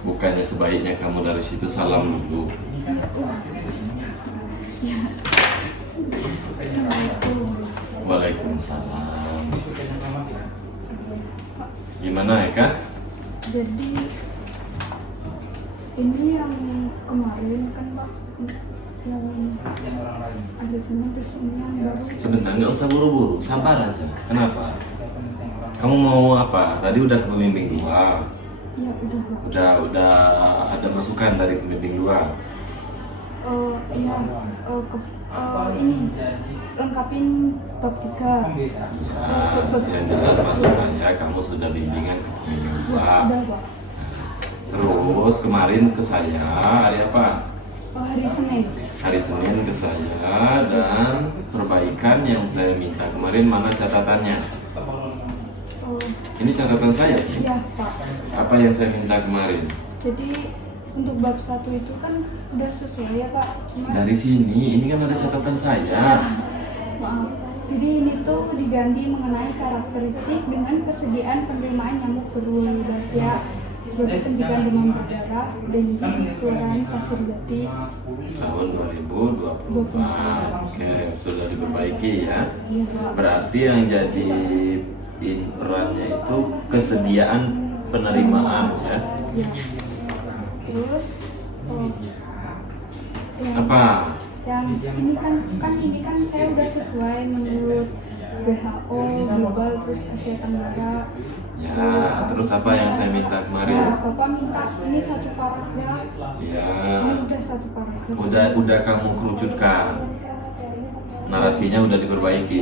Bukannya sebaiknya kamu dari situ salam dulu. Ya. Assalamualaikum. Waalaikumsalam. Gimana ya Kak? Jadi ini yang kemarin kan Pak, yang ada Senin terus ini yang baru. Sebentar, nggak usah buru-buru, sabar aja. Kenapa? Kamu mau apa? Tadi udah ke pembimbing 2. Ya udah Pak. Udah ada masukan dari pembimbing 2. Iya, ini lengkapin bab 3. Ya, yang jelas maksud saya kamu sudah bimbingan ke pembimbing 2. Ya, udah Pak. Terus kemarin ke saya hari apa? Hari Senin. Hari Senin ke saya dan perbaikan yang saya minta kemarin mana catatannya? Ini catatan saya. Iya Pak. Apa yang saya minta kemarin? Jadi untuk bab 1 itu kan udah sesuai ya Pak. Cuma Dari sini, ini kan ada catatan saya. maaf. Jadi ini tuh diganti mengenai karakteristik dengan kesediaan penerimaan nyamuk berwolbachia sebagai pencegahan demam berdarah dan di Kelurahan Pasir Jati. Tahun 2024. Oke, sudah diperbaiki ya. Iya Pak. Berarti yang jadi perannya itu kesediaan penerimaan ya. Iya. Terus yang, Apa? yang ini kan saya udah sesuai menurut WHO global terus Asia Tenggara. Ya, terus apa yang saya minta kemarin? Nah, Bapak minta ini 1 paragraf. Ya, Ini udah 1 paragraf. udah kamu kerucutkan. Narasinya udah diperbaiki.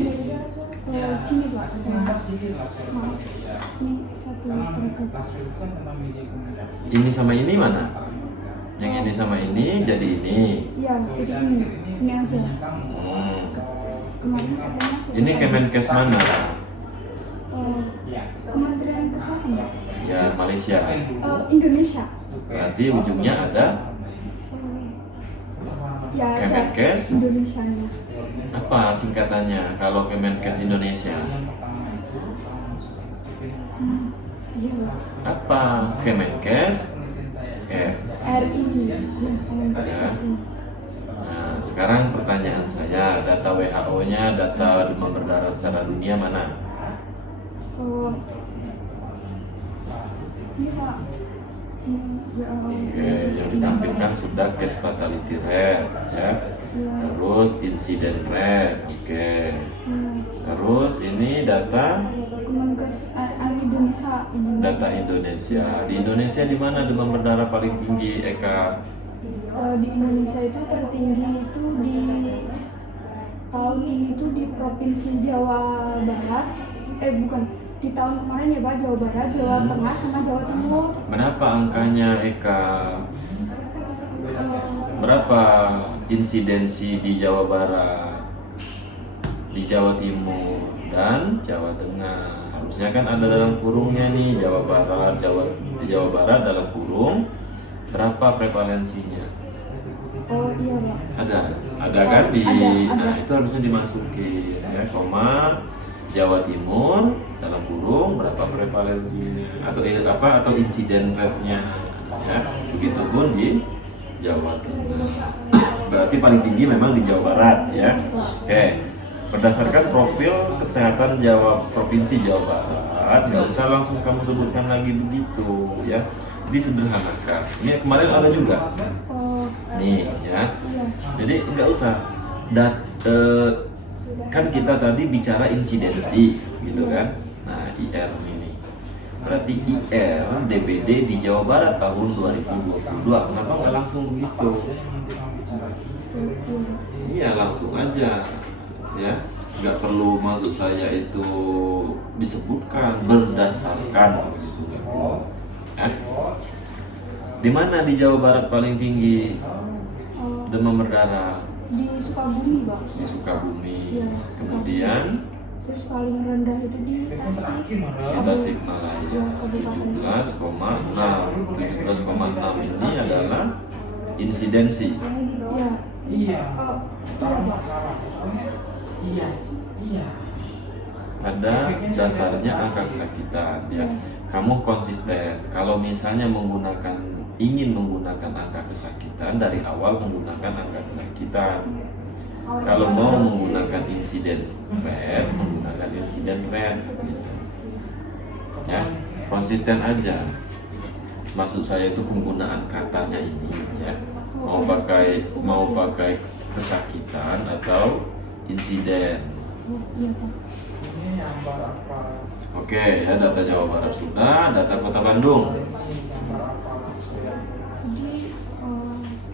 Gini Pak, saya maaf. Ini 1 paragraf. Ini sama ini mana? Yang ini sama ini jadi ini. Iya, jadi ini aja. Hmm. Kemarin katanya Ini Kemenkes mana? Kementerian Kesehatan Pak. Ya, Malaysia. Indonesia. Berarti ujungnya ada Ya ada Kemenkes. Indonesianya. Apa singkatannya kalau Kemenkes Indonesia? Iya Pak. Apa Kemenkes? RI. Ya, Kemenkes Ya. RI. Nah, sekarang pertanyaan saya, data WHO-nya, data demam berdarah secara dunia mana? Ini Pak. Ini WHO. Oke, yang ditampilkan sudah case fatality rate, ya. Iya. Terus incident rate, oke. Iya. Terus ini data Kemenkes Indonesia. data Indonesia. Di Indonesia di mana demam berdarah paling tinggi, Eka? Di Indonesia itu tertinggi itu di tahun ini tuh di Provinsi Jawa Barat. Bukan, di tahun kemarin ya Pak, Jawa Barat, Jawa Tengah sama Jawa Timur. Berapa angkanya, Eka? Berapa insidensi di Jawa Barat, di Jawa Timur, dan Jawa Tengah? Harusnya kan ada dalam kurungnya nih, Jawa Barat, di Jawa Barat dalam kurung berapa prevalensinya? Oh iya Pak. Ada kan di, Ada. nah itu harusnya dimasuki ya, koma Jawa Timur dalam kurung berapa prevalensinya atau insiden rate-nya ya, begitupun di Jawa Tengah. Berarti paling tinggi memang di Jawa Barat ya. Oke. Berdasarkan profil kesehatan Provinsi Jawa Barat, nggak usah langsung kamu sebutkan lagi begitu ya. Disederhanakan. Ini kemarin ada juga. Nih ya. Iya. Jadi nggak usah. Kan kita tadi bicara insidensi gitu kan. Nah, IR ini. Berarti IR DBD di Jawa Barat tahun 2022. Kenapa nggak langsung begitu? Iya, langsung aja. Ya, nggak perlu maksud saya itu disebutkan berdasarkan gitu. Di mana di Jawa Barat paling tinggi demam berdarah? Di Sukabumi Pak. Di Sukabumi. Iya, Kemudian terus paling rendah itu di Tasik. di Tasikmalaya 17,6. 17,6 ini adalah insidensi. Iya. Iya Pak. Iya. ada dasarnya angka kesakitan ya. Kamu konsisten. Kalau misalnya ingin menggunakan angka kesakitan dari awal menggunakan angka kesakitan. Kalau mau menggunakan incidence rate, menggunakan incident rate gitu. Ya, konsisten aja. Maksud saya itu penggunaan katanya ini ya. Mau pakai kesakitan atau insiden. Iya Pak. Oke ya, data Jawa Barat sudah, data Kota Bandung. Jadi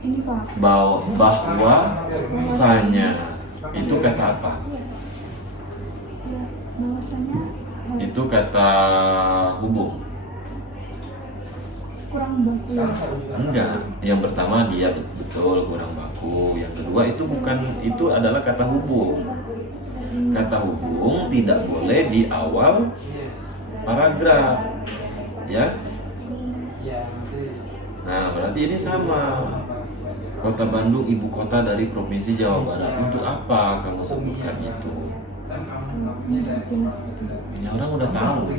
ini Pak. Bahwasanya itu kata apa? Ya, bahwasanya Itu kata hubung. kurang baku ya. Enggak. Yang pertama dia betul kurang baku. Yang kedua itu adalah kata hubung. Kata hubung tidak boleh di awal paragraf. Ya. Nah, berarti ini sama. Kota Bandung ibu kota dari Provinsi Jawa Barat. Untuk apa kamu sebutkan itu? Ini orang udah tahu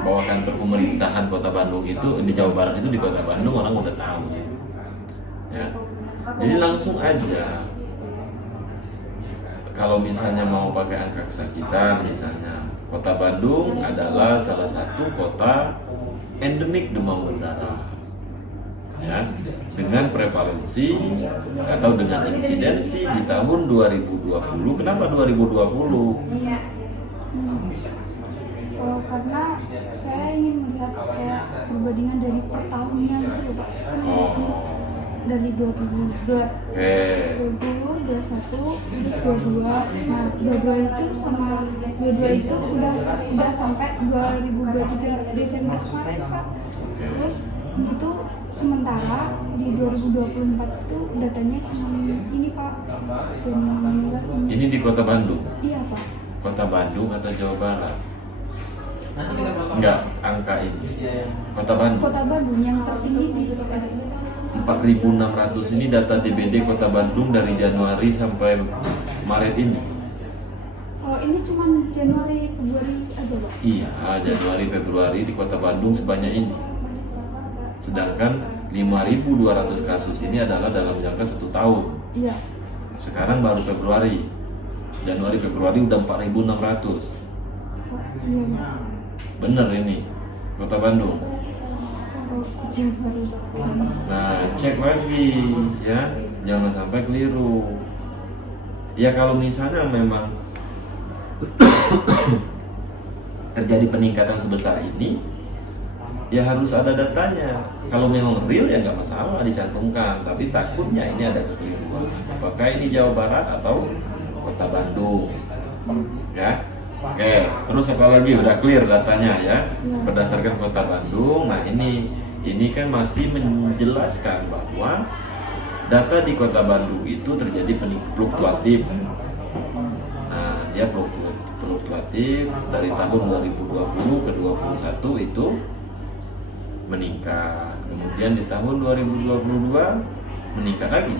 bahwa kantor pemerintahan Kota Bandung itu di Jawa Barat itu di Kota Bandung, orang udah tahu ya. Jadi langsung aja kalau misalnya mau pakai angka kesakitan, misalnya Kota Bandung adalah salah satu kota endemik demam berdarah ya, dengan prevalensi atau dengan insidensi di tahun 2020. Kenapa 2020? Karena saya ingin melihat kayak perbandingan dari per tahunnya gitu Pak. Dari 2022, 20, 21, terus 22. Nah, 22 itu sama 22 itu udah sampai 2023 Desember kemarin Pak. Terus itu sementara di 2024 itu datanya cuma ini Pak. Ini di Kota Bandung. Iya Pak. Kota Bandung atau Jawa Barat? Enggak, angka ini. Kota Bandung. Kota Bandung yang tertinggi di 4.600 ini data DBD Kota Bandung dari Januari sampai Maret ini. Oh, ini cuma Januari Februari aja Pak? Iya, Januari Februari di Kota Bandung sebanyak ini. Sedangkan 5.200 kasus ini adalah dalam jangka 1 tahun. Iya. Sekarang baru Februari. Januari Februari udah 4.600. Iya Pak. Bener ini Kota Bandung. Nah, cek lagi ya, jangan sampai keliru. Ya kalau misalnya memang terjadi peningkatan sebesar ini, ya harus ada datanya. Kalau memang real ya nggak masalah dicantumkan. Tapi takutnya ini ada kekeliruan. Apakah ini Jawa Barat atau Kota Bandung? Ya. Oke, terus apa lagi? Udah clear datanya ya, berdasarkan Kota Bandung. Nah ini kan masih menjelaskan bahwa data di Kota Bandung itu terjadi fluktuatif. Nah, dia fluktuatif dari tahun 2020 ke 2021 itu meningkat. Kemudian di tahun 2022 meningkat lagi.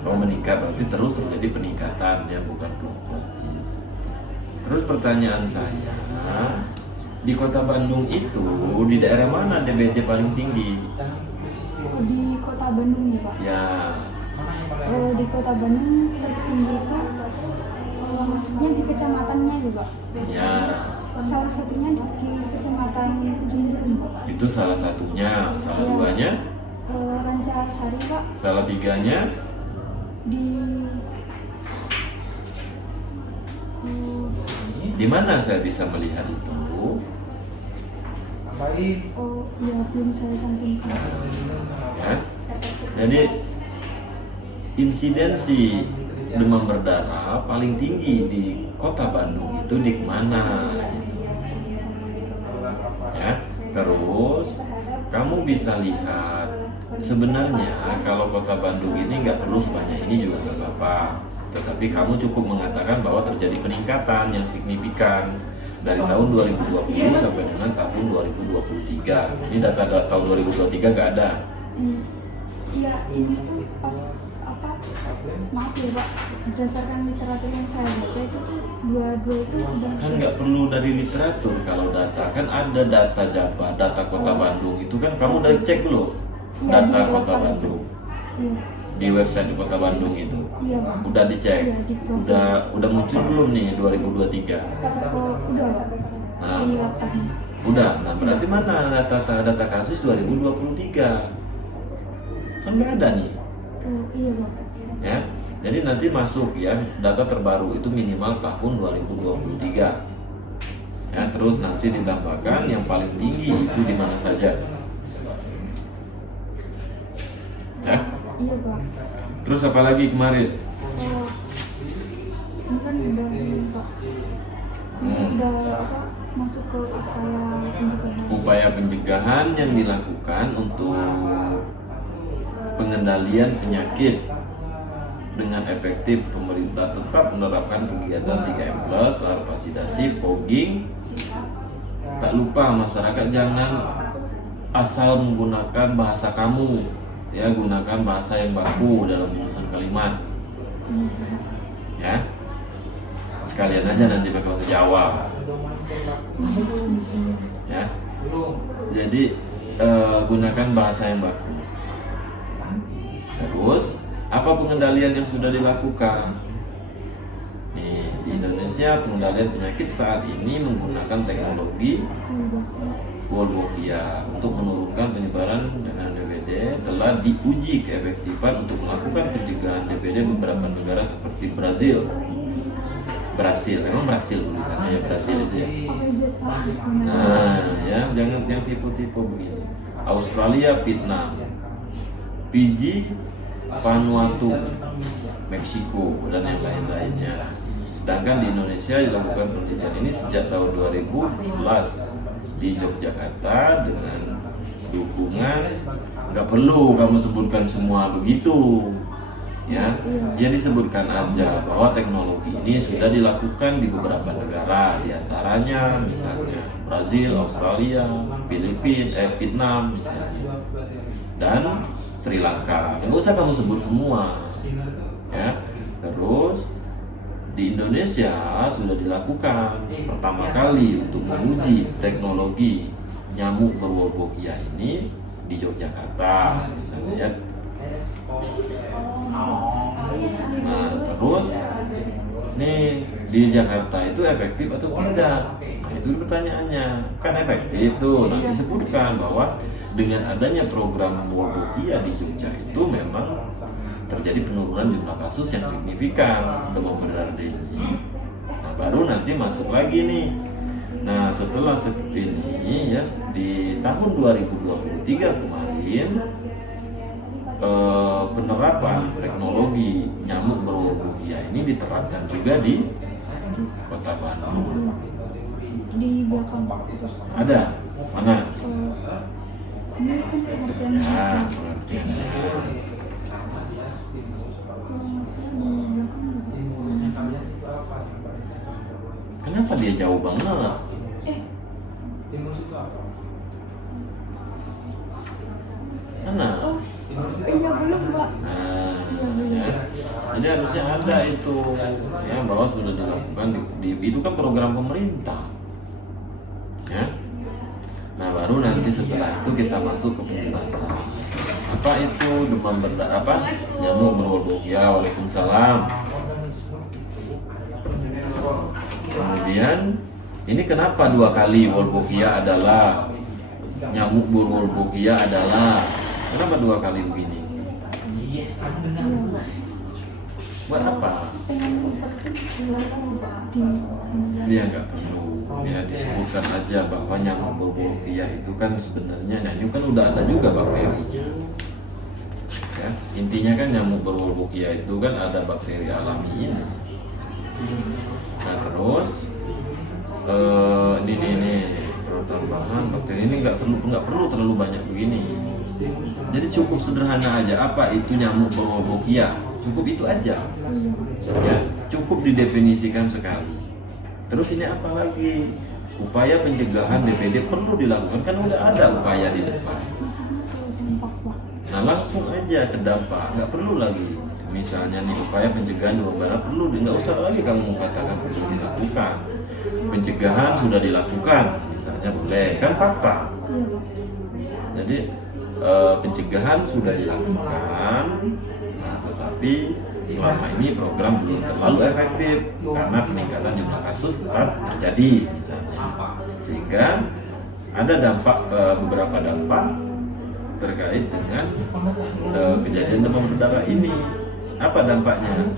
Kalau meningkat berarti terus terjadi peningkatan, ya bukan fluktuatif. Terus pertanyaan saya, di Kota Bandung itu di daerah mana DBD paling tinggi? Di Kota Bandung ya Pak? Ya. Di Kota Bandung tertinggi itu maksudnya di kecamatannya ya Pak? Ya. Salah satunya di kecamatan Ujung Berung. Itu salah satunya. Salah duanya? Rancasari Pak. Salah tiganya? Di mana saya bisa melihat itu? Oh iya, belum saya cantumkan. Ya. Jadi insidensi demam berdarah paling tinggi di Kota Bandung itu di mana? Ya. Terus kamu bisa lihat sebenarnya kalau Kota Bandung ini nggak perlu sebanyak ini juga nggak apa-apa. Tetapi kamu cukup mengatakan bahwa terjadi peningkatan yang signifikan dari tahun 2020 sampai dengan tahun 2023. Ini data tahun 2023 nggak ada. Iya, ini tuh pas maaf ya Pak, berdasarkan literatur yang saya baca itu tuh dua-dua itu udah. Kan nggak perlu dari literatur kalau data, kan ada data Jabar, data Kota Bandung itu kan kamu udah cek belum? Iya, Data di Kota laptop. Bandung Iya, di website Kota Bandung itu iya Pak. udah dicek, Iya, di profil. udah muncul belum nih 2023? Oh, udah Pak. Nah, Di laptopnya. udah. Nah, berarti mana data kasus 2023? Kan nggak ada nih. Oh, iya Pak. Ya. Jadi nanti masuk ya data terbaru itu minimal tahun 2023. Ya, terus nanti ditambahkan yang paling tinggi itu di mana saja. Ya. Iya Pak. Terus apa lagi kemarin? Oh, ini kan udah ini, Pak. Ini udah apa? Masuk ke upaya pencegahan. Upaya pencegahan yang dilakukan untuk pengendalian penyakit dengan efektif, pemerintah tetap menerapkan kegiatan 3M+, larvasidasi, fogging. Tak lupa masyarakat jangan asal menggunakan bahasa kamu, ya, gunakan bahasa yang baku dalam menyusun kalimat, ya. Sekalian aja nanti pakai bahasa Jawa, ya. Jadi gunakan bahasa yang baku. Terus apa pengendalian yang sudah dilakukan? Nih, di Indonesia pengendalian penyakit saat ini menggunakan teknologi Wolbachia untuk menurunkan penyebaran dengan DBD. Telah diuji keefektifan untuk melakukan pencegahan DBD beberapa negara seperti Brasil, memang Brasil tulisannya ya, Brasil itu ya. Nah, ya jangan tipe-tipe begini. Australia, Vietnam, Fiji, Vanuatu, Meksiko, dan yang lain-lainnya. Sedangkan di Indonesia dilakukan penelitian ini sejak tahun 2011 di Yogyakarta dengan dukungan, nggak perlu kamu sebutkan semua begitu, ya. Ya disebutkan aja bahwa teknologi ini sudah dilakukan di beberapa negara, diantaranya misalnya Brazil, Australia, Filipina, Vietnam misalnya, dan Sri Lanka. Nggak usah kamu sebut semua, ya. Terus di Indonesia sudah dilakukan pertama kali untuk menguji teknologi nyamuk berwolbachia ini di Yogyakarta, misalnya ya. Nah, terus nih di Jakarta itu efektif atau tidak? Nah, itu pertanyaannya. Kan efektif tuh. Nah, disebutkan bahwa dengan adanya program Wolbachia di Jogja itu memang terjadi penurunan jumlah kasus yang signifikan demam berdarah dengue. Nah, baru nanti masuk lagi nih. Nah, setelah seperti ini ya, di tahun 2023 kemarin penerapan teknologi nyamuk berwolbachia ini diterapkan juga di Kota Bandung. Di belakang Pak. Ada mana? Ini kan pengertian. Nah, pengertiannya. Kalau nggak salah di belakang juga. Kenapa dia jauh banget? Mana? Oh, iya belum Pak. Nah, Iya belum. ya. Jadi harusnya ada itu, ya, bahwa sudah dilakukan itu kan program pemerintah, ya. Nah, baru nanti setelah itu kita masuk ke penjelasan. Apa itu demam berdarah, apa nyamuk berwolbachia? Waalaikumsalam. Kemudian ini kenapa dua kali Wolbachia adalah nyamuk berwolbachia adalah kenapa dua kali begini? Buat apa? Dia nggak perlu, ya disebutkan aja bahwa nyamuk berwolbachia itu kan sebenarnya nyamuk kan udah ada juga bakterinya. Ya, intinya kan nyamuk berwolbachia itu kan ada bakteri alami ini. Nah, terus ini tambahan bakteri ini nggak perlu terlalu banyak begini. Jadi cukup sederhana aja, apa itu nyamuk berwolbachia, cukup itu aja, ya, cukup didefinisikan sekali. Terus ini apa lagi? Upaya pencegahan DBD perlu dilakukan, kan udah ada upaya di depan. Maksudnya kalau dampak Pak. Nah, langsung aja ke dampak, nggak perlu lagi misalnya nih upaya pencegahan demam berdarah perlu, nggak usah lagi kamu katakan perlu dilakukan. Pencegahan sudah dilakukan, misalnya boleh kan fakta. Iya Pak. Jadi pencegahan sudah dilakukan, nah, tetapi selama ini program belum terlalu efektif karena peningkatan jumlah kasus tetap terjadi misalnya, sehingga ada dampak beberapa dampak terkait dengan kejadian demam berdarah ini. Apa dampaknya?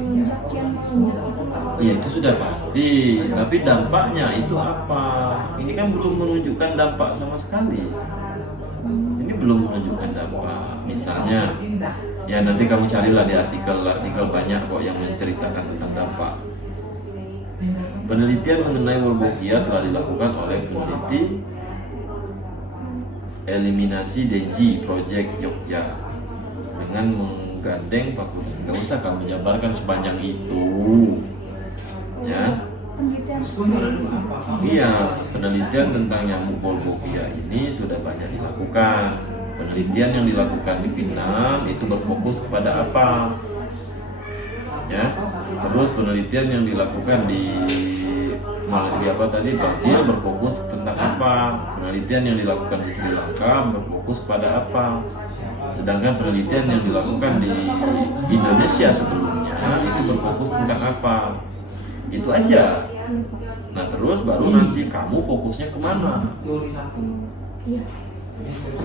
Ini Pak, melonjak itu Pak. Ya itu sudah pasti, tapi dampaknya itu apa? Ini kan belum menunjukkan dampak sama sekali. Ini belum menunjukkan dampak. Misalnya, ya nanti kamu carilah di artikel banyak kok yang menceritakan tentang dampak. Penelitian mengenai Wolbachia telah dilakukan oleh peneliti Eliminasi Dengue Project Yogyakarta dengan menggandeng fakultas. Nggak usah kamu jabarkan sepanjang itu, ya. Penelitian Iya, penelitian tentang nyamuk Wolbachia ini sudah banyak dilakukan. Penelitian yang dilakukan di Vietnam itu berfokus kepada apa? Ya, terus penelitian yang dilakukan di Brasil berfokus tentang apa? Penelitian yang dilakukan di Sri Lanka berfokus pada apa? Sedangkan penelitian yang dilakukan di Indonesia sebelumnya itu berfokus tentang apa? Itu aja. Nah terus baru nanti kamu fokusnya kemana? Iya.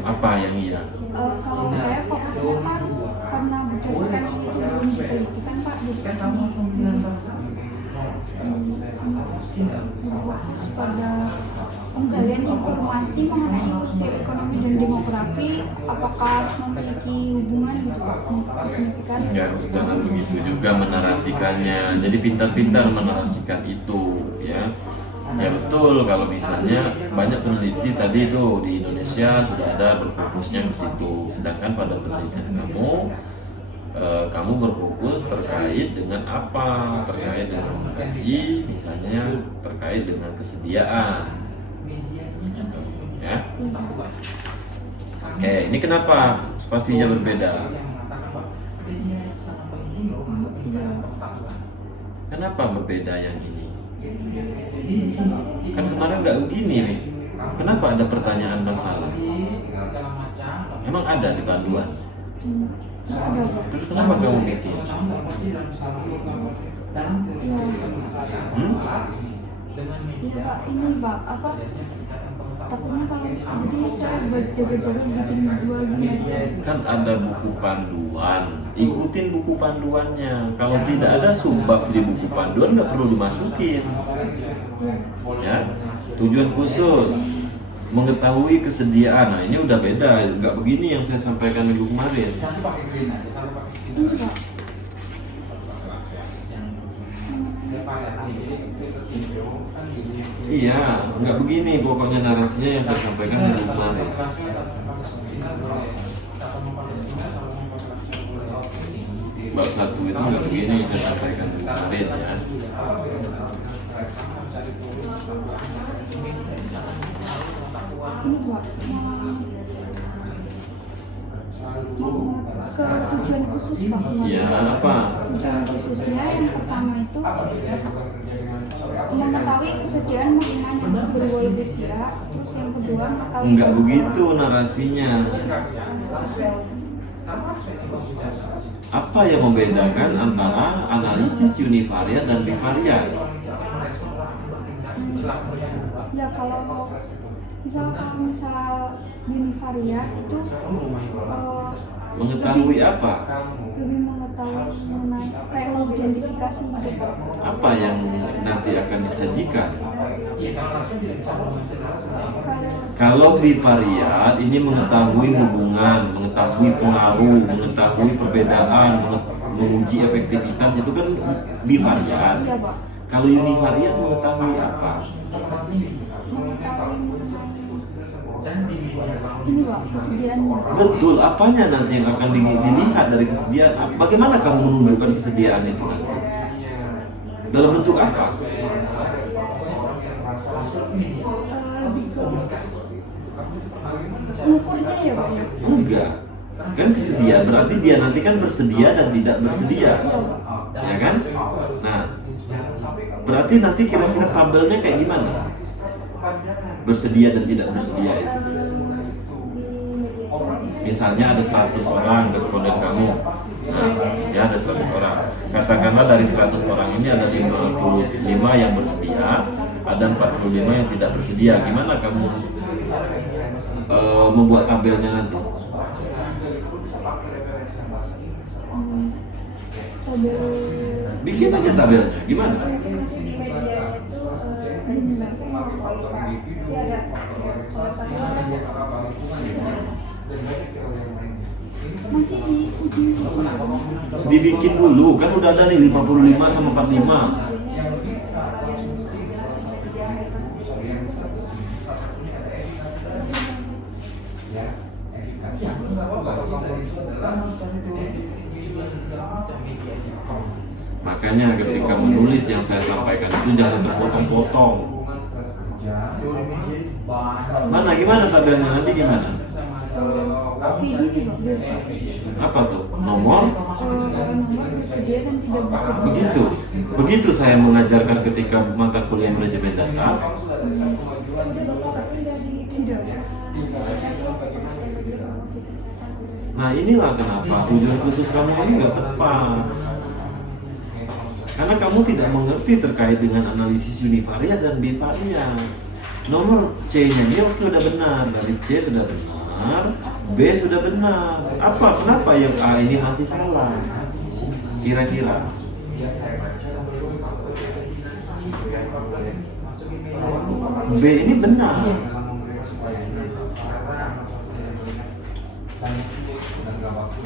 Apa yang iya? Kalau saya fokusnya kan karena berdasarkan ini tuh belum diteliti kan Pak, jadi kan berfokus pada penggalian informasi mengenai sosioekonomi dan demografi, apakah memiliki hubungan gitu Pak, signifikan? Ya, jangan begitu juga menarasikannya. Jadi pintar-pintar menarasikan itu, ya. Ya betul, kalau misalnya banyak peneliti tadi itu di Indonesia sudah ada berfokusnya ke situ. Sedangkan pada penelitian kamu berfokus terkait dengan apa? Terkait dengan mengkaji, misalnya terkait dengan kesediaan. Ya. Oke, ini kenapa spasinya berbeda? Kenapa berbeda yang ini? Kan kemarin nggak begini nih. Kenapa ada pertanyaan masalah? Emang ada di panduan? Nggak ada Pak. Terus kenapa kamu bikin? Iya. Iya Pak, ini Pak, apa? Takutnya kalau jadi saya buat jaga-jaga bikin dua gini. Kan ada buku panduan, ikutin buku panduannya. Kalau tidak ada subbab di buku panduan nggak perlu dimasukin. Ya, tujuan khusus mengetahui kesediaan. Nah ini udah beda, nggak begini yang saya sampaikan minggu kemarin. Ini Pak. Iya, nggak begini pokoknya narasinya yang saya sampaikan minggu kemarin. Bab 1 itu nggak begini saya sampaikan minggu kemarin ya. Ini Pak, mau ke tujuan khusus Pak. Iya, apa? Tujuan khususnya yang pertama itu mengetahui kesediaan bagaimana berwolbachia, terus yang kedua mengetahui Nggak begitu narasinya. Apa yang membedakan antara analisis univariat dan bivariat? Ya kalau misal univariat itu Mengetahui apa? lebih mengetahui mengenai kayak mengidentifikasi gitu Pak. Apa yang nanti akan disajikan? Kalau bivariat ini mengetahui hubungan, mengetahui pengaruh, mengetahui perbedaan, menguji efektivitas, itu kan bivariat. Iya Pak. Kalau univariat mengetahui apa? Mengetahui mengenai ini Pak, kesediaannya. Betul, apanya nanti yang akan dilihat dari kesediaan? Bagaimana kamu menunjukkan kesediaan itu nanti? Dalam bentuk apa? Lebih ke Ngukurnya ya Pak ya? Enggak. Kan kesedia berarti dia nanti kan bersedia dan tidak bersedia. Ya kan? Nah, berarti nanti kira-kira tabelnya kayak gimana? Bersedia dan tidak bersedia itu. Misalnya ada 100 orang responden kamu. Nah, ya ada 100 orang. Katakanlah dari 100 orang ini ada 55 yang bersedia, ada 45 yang tidak bersedia. Gimana kamu membuat tabelnya nanti? Tabel Bikin aja tabelnya. Gimana? masih diuji. Dibikin dulu, kan udah ada nih 55 sama 45. Makanya ketika menulis yang saya sampaikan itu jangan terpotong-potong. Mana gimana tabelnya nanti gimana? Kayak gini Pak, biasa. Apa tuh? Nomor? Nomor bersedia dan tidak bersedia. Begitu. Begitu saya mengajarkan ketika mata kuliah manajemen data. Tidak. Nah inilah kenapa tujuan khusus kamu ini nggak tepat. Karena kamu tidak mengerti terkait dengan analisis univariat dan bivariat. Nomor C-nya ini oke udah benar, dari C sudah benar, B sudah benar. Apa? Kenapa yang A ini masih salah? Kira-kira. B ini benar.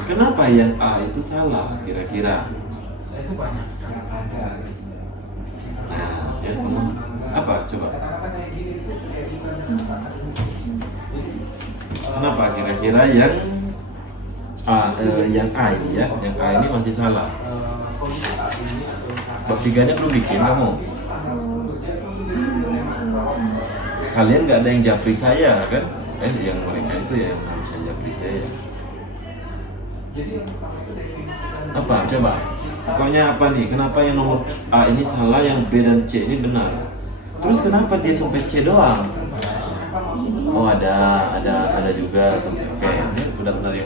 Kenapa yang A itu salah? Kira-kira. Nah, ya kamu apa? Coba. Kenapa kira-kira yang A ini ya, yang A ini masih salah? Bab 3-nya belum bikin kamu? Kalian nggak ada yang japri saya kan? Yang mereka itu ya yang harusnya japri saya. Apa? Coba. Pokoknya apa nih? Kenapa yang nomor A ini salah, yang B dan C ini benar? Terus kenapa dia sampai C doang? Oh ada juga sampai oke. Ini udah benar ya.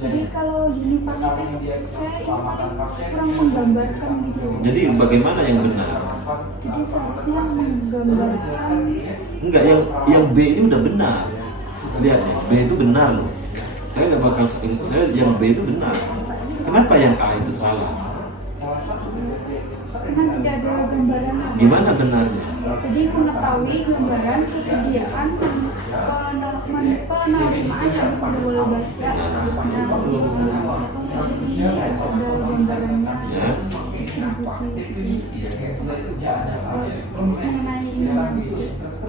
Jadi kalau univariat itu saya ini kurang menggambarkan gitu. Jadi bagaimana yang benar? Jadi seharusnya menggambarkan. Enggak, yang B ini udah benar. Lihat ya, B itu benar loh. Saya nggak bakal saya yang B itu benar. Kenapa yang A itu salah? Karena tidak ada gambaran. Gimana benarnya? Jadi mengetahui gambaran kesediaan dan penerimaan dan penjual bahasa seharusnya harus ada gambarannya, Ya. distribusi mengenai ini.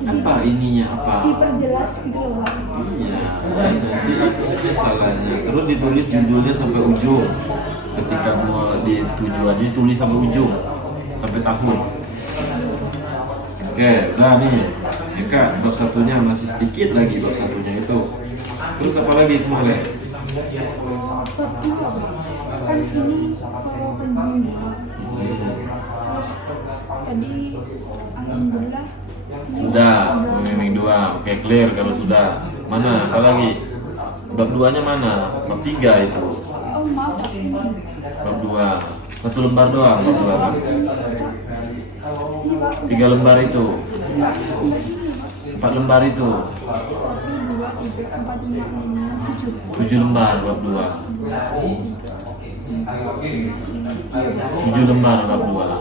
Apa ininya apa? Diperjelas gitu loh Pak. Iya, nanti itu aja salahnya. Terus ditulis judulnya sampai ujung. Ketika mau di tujuannya tulis sampai ujung, sampai tahun. Oke, udah nih. Eka, bab satunya masih sedikit lagi bab satunya itu. Terus apa lagi kemarin? Bab 2 kan ini pembunuhan. Terus tadi alhamdulillah Sudah, pemimpin 2. Oke, clear kalau sudah. Mana? Apa lagi? Bab 2-nya mana? Bab 3 itu. oh maaf Pak, ini Bab 2. 1 lembar doang bab 2 kan? ini Pak 3 lembar itu. enggak sampai sini Pak. 4 lembar itu. 1, 2, 3, 4, 5, 6, 7 7 lembar bab 2. 7 lembar bab 2.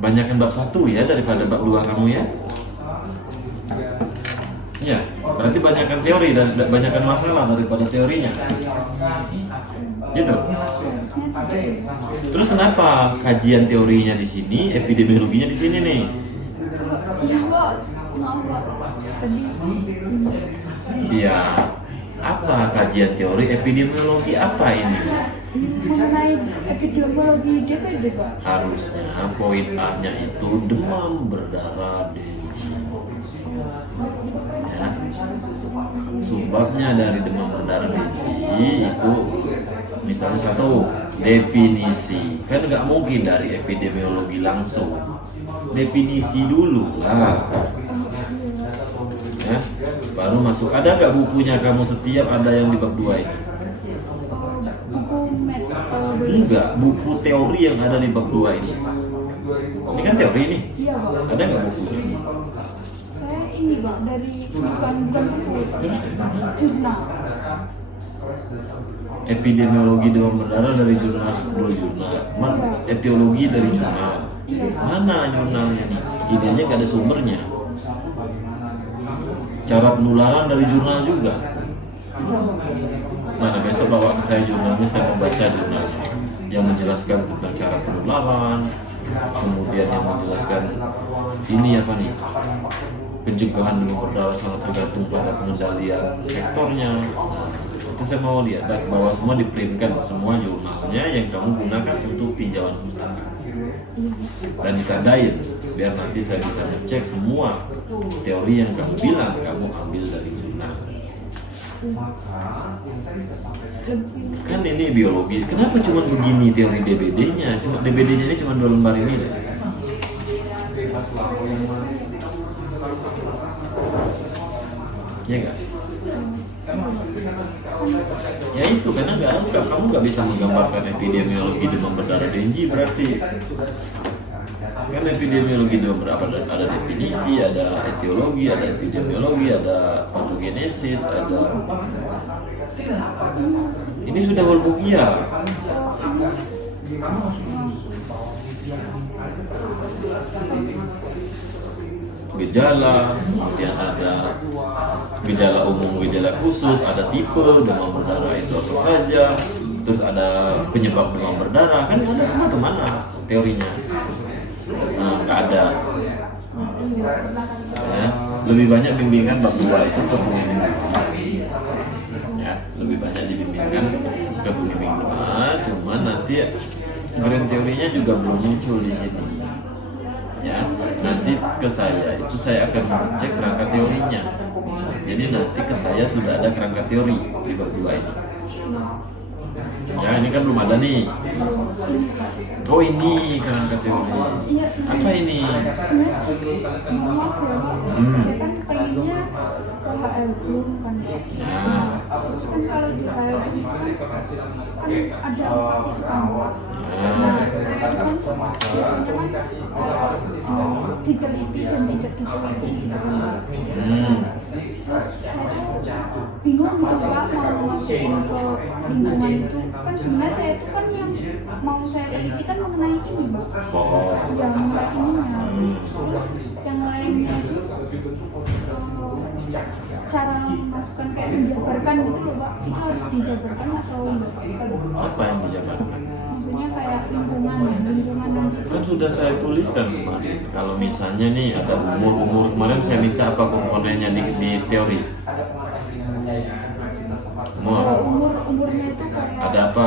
Banyakan bab 1 ya daripada bab 2 kamu ya. Iya, berarti banyakan teori dan banyakan masalah daripada teorinya. Gitu. Terus kenapa kajian teorinya di sini, epidemiologinya di sini nih? iya Pak, maaf Pak tadi Iya. Apa kajian teori epidemiologi apa ini? mengenai epidemiologi DBD Pak. Harusnya poin A-nya itu demam berdarah Denji. Ya. Sebabnya dari demam berdarah Denji itu misalnya satu, definisi. Kan nggak mungkin dari epidemiologi langsung. Definisi dulu lah. Ya. Baru masuk. Ada nggak bukunya kamu setiap ada yang di bab 2 ini? Buku metode. Enggak, buku teori yang ada di bab 2 ini. Ini kan teori nih. Iya Pak. Ada nggak bukunya? Saya ini Pak dari bukan buku jurnal. Epidemiologi demam berdarah dari jurnal etiologi dari jurnal. Iya. Mana jurnalnya nih? Ini aja nggak ada sumbernya. Cara penularan dari jurnal juga. Mana besok bawa ke saya jurnalnya, saya membaca jurnalnya yang menjelaskan tentang cara penularan, kemudian yang menjelaskan ini apa nih, pencegahan demam berdarah sangat tergantung pada pengendalian sektornya. Nah, itu saya mau lihat bahwa semua diprintkan semua jurnalnya yang kamu gunakan untuk tinjauan pustaka dan ditandain biar nanti saya bisa ngecek semua teori yang kamu bilang kamu ambil dari jurnal. Kan ini biologi, kenapa cuma begini teori DBD-nya? Cuma DBD-nya ini cuma 2 lembar ini deh. Ya enggak? Ya itu karena nggak lengkap, kamu nggak bisa menggambarkan epidemiologi demam berdarah Denji berarti. Kan epidemiologi demam berdarah ada definisi, ada etiologi, ada epidemiologi, ada patogenesis, ada. Ini sudah Wolbachia. Gejala, kemudian ada gejala umum, gejala khusus, ada tipe demam berdarah itu apa saja, terus ada penyebab demam berdarah, kan ada semua kemana teorinya? Nah, nggak ada. Ya, lebih banyak bimbingan bab 2 itu ke pembimbing 2. Ya, lebih banyak dibimbingkan ke pembimbing 2, cuman nanti grand teorinya juga belum muncul di sini. Ya, nanti ke saya itu saya akan mengecek kerangka teorinya. Jadi nanti ke saya sudah ada kerangka teori di bab 2 ini. Ya, ini kan belum ada nih. Oh, ini kerangka teori. Apa ini? Sebenarnya maaf ya Pak, saya kan pengennya ke HL belum kan. Nah, terus kan kalau di HL itu kan ada 4 itu kan Pak. Nah, itu kan biasanya kan diteliti dan tidak diteliti gitu kan Pak. Terus saya tuh bingung gitu Pak mau masukin ke lingkungan itu. Kan sebenarnya saya itu kan yang mau saya teliti kan mengenai ini Pak. Ya mengenai ininya. Terus yang lainnya itu cara memasukkan kayak menjabarkan gitu loh Pak. Itu harus dijabarkan atau enggak? Apa yang dijabarkan? Maksudnya kayak lingkungan nanti itu. Kan sudah saya tuliskan kemarin. Kalau misalnya nih ada umur kemarin saya minta apa komponennya di teori. Umurnya itu kayak ada apa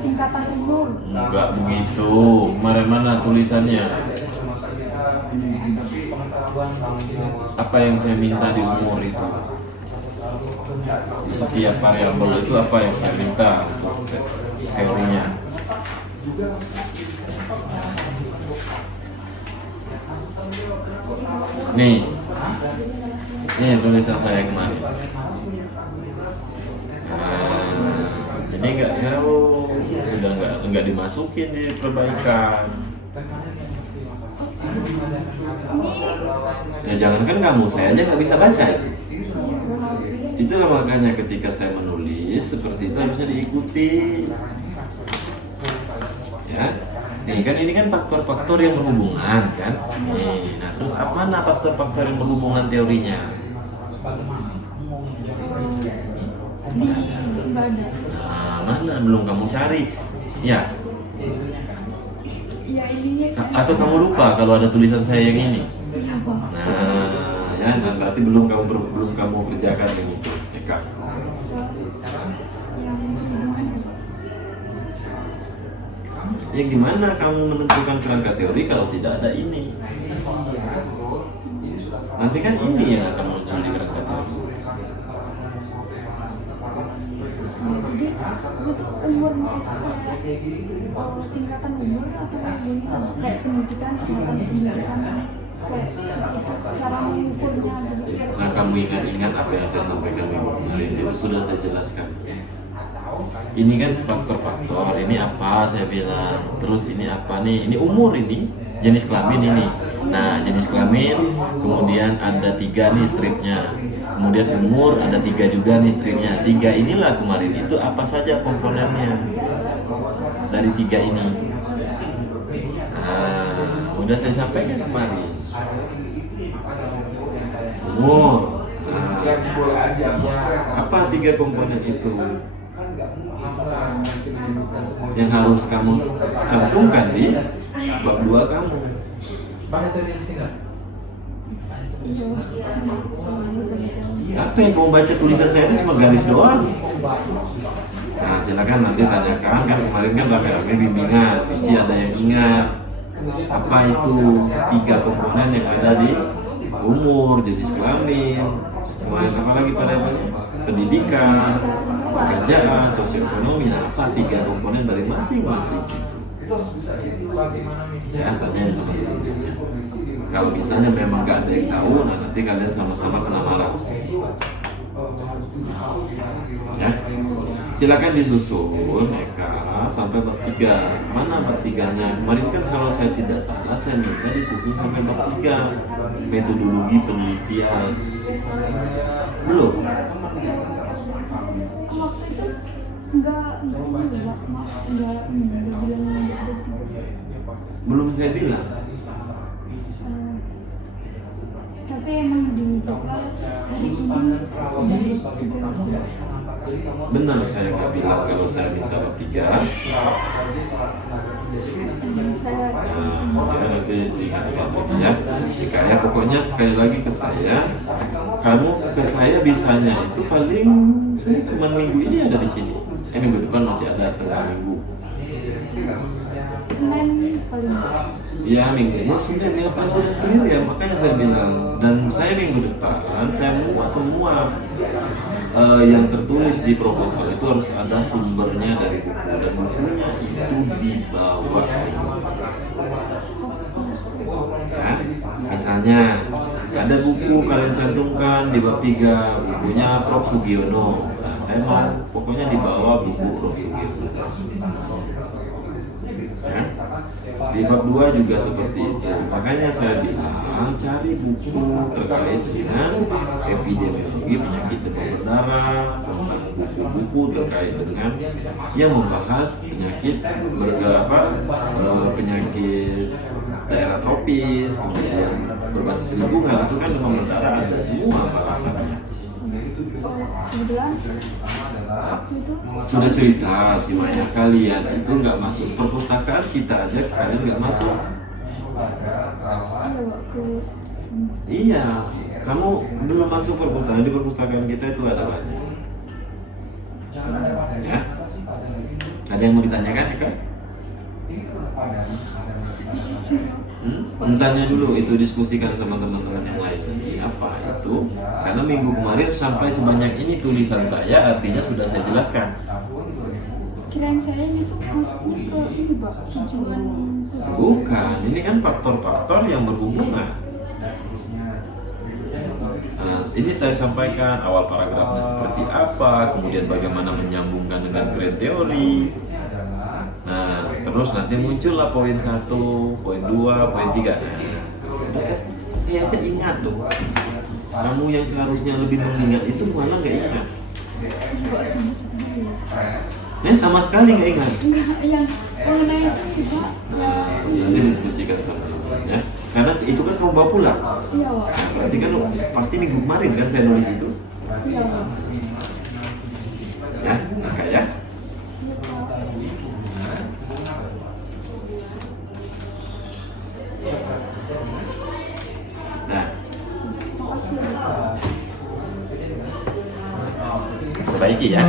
tingkatan umur. Enggak begitu. Kemarin mana tulisannya? Apa yang saya minta di umur itu? Di setiap variabel itu apa yang saya minta untuk teorinya? Nih tulisan saya kemarin. Jadi udah nggak dimasukin di perbaikan. Ya jangankan kamu, saya aja nggak bisa baca itu. Itulah makanya ketika saya menulis seperti itu harusnya diikuti. Ya, nih kan ini kan faktor-faktor yang berhubungan kan. Nih, nah terus apa mana faktor-faktor yang berhubungan teorinya? Nggak ada. Nah, mana belum kamu cari? Ya. Ya ininya. Atau kamu lupa kalau ada tulisan saya yang ini? Iya Pak. Nah, ya, berarti belum kamu kerjakan ini, Eka. Yang hubungannya Pak. Ya gimana kamu menentukan kerangka teori kalau tidak ada ini? Nanti kan ini yang akan muncul di kerangka teori. Jadi itu umurnya itu kayak tingkatan umur atau ini kayak pendidikan, tingkatan pendidikan kayak cara mengukurnya gitu. Nah, kamu ingat-ingat apa yang saya sampaikan minggu kemarin, itu sudah saya jelaskan. Ini kan faktor-faktor, ini apa saya bilang, terus ini apa nih, ini umur, ini jenis kelamin ini. Nah, jenis kelamin, kemudian ada 3 nih stripnya, kemudian umur ada 3 juga nih stripnya. 3 inilah kemarin itu apa saja komponennya dari 3 ini. Nah, udah saya sampaikan kemarin. Umur, apa 3 komponen itu yang harus kamu cantumkan di bab 2 kamu. Apa yang kamu baca tulisan saya itu cuma garis doang. Nah, silakan nanti tanyakan, kan kemarin kan rame-rame bimbingan, pasti ada yang ingat apa itu 3 komponen yang ada di umur, jenis kelamin, kemudian apa lagi pada pendidikan, pekerjaan, sosioekonomi. Nah, apa 3 komponen dari masing-masing? Ya, tanya kalau misalnya memang gak ada yang tahu, nah nanti kalian sama-sama kena marah. Ya, silakan disusun Eka sampai bab 3. Mana bab 3-nya? Kemarin kan kalau saya tidak salah saya minta disusun sampai bab 3. Metodologi penelitian. Belum? Waktu itu enggak bilang Belum saya bilang. tapi emang di jadwal hari ini juga Benar saya nggak bilang kalau saya minta bab 3. saya Ya, nanti diingatkan lagi ya. Ya pokoknya sekali lagi ke saya, kamu ke saya bisanya itu paling saya cuma minggu ini ada di sini. Minggu depan masih ada setengah minggu. Senin paling Ya minggu ini Senin ya, kalau udah clear ya, makanya saya bilang. Dan saya minggu depan saya semua yang tertulis di proposal itu harus ada sumbernya dari buku, dan bukunya itu dibawa. Ya, misalnya ada buku kalian cantumkan di bab 3, bukunya Prof. Sugiono. Nah, saya mau pokoknya dibawa buku Prof. Sugiono. Ya. Di bab 2 juga seperti itu. Makanya saya bilang cari buku terkait dengan epidemiologi penyakit demam berdarah, buku-buku terkait dengan yang membahas penyakit penyakit daerah tropis, kemudian berbasis lingkungan. Itu kan demam berdarah ada semua bahasannya. kebetulan waktu itu Sudah cerita sih Maya, kalian itu nggak masuk perpustakaan kita aja, kalian nggak masuk. waktu Iya, kamu belum masuk perpustakaan. Di perpustakaan kita itu ada banyak. Ya, ada yang mau ditanyakan ya kan? Tanya dulu, itu diskusikan sama teman-teman yang lain. Apa itu? Karena minggu kemarin sampai sebanyak ini tulisan saya, artinya sudah saya jelaskan. kirain saya itu masuknya ke ini Pak, tujuan khusus. Bukan, ini kan faktor-faktor yang berhubungan. Nah, ini saya sampaikan awal paragrafnya seperti apa, kemudian bagaimana menyambungkan dengan grand teori. Nah, terus nanti muncullah poin 1, poin 2, poin 3. Nah, saya aja ingat loh. Kamu yang seharusnya lebih mengingat itu malah nggak ingat. Enggak sama sekali. Sama sekali nggak ingat. Enggak, yang mengenai itu kita Nanti diskusikan sama ya. Karena itu kan kamu bawa pulang. iya Wak. Berarti kan pasti minggu kemarin kan saya nulis itu. Iya Wak. Ya, maka ya. Iya Pak. Nah, Makasih ya Pak. perbaiki ya.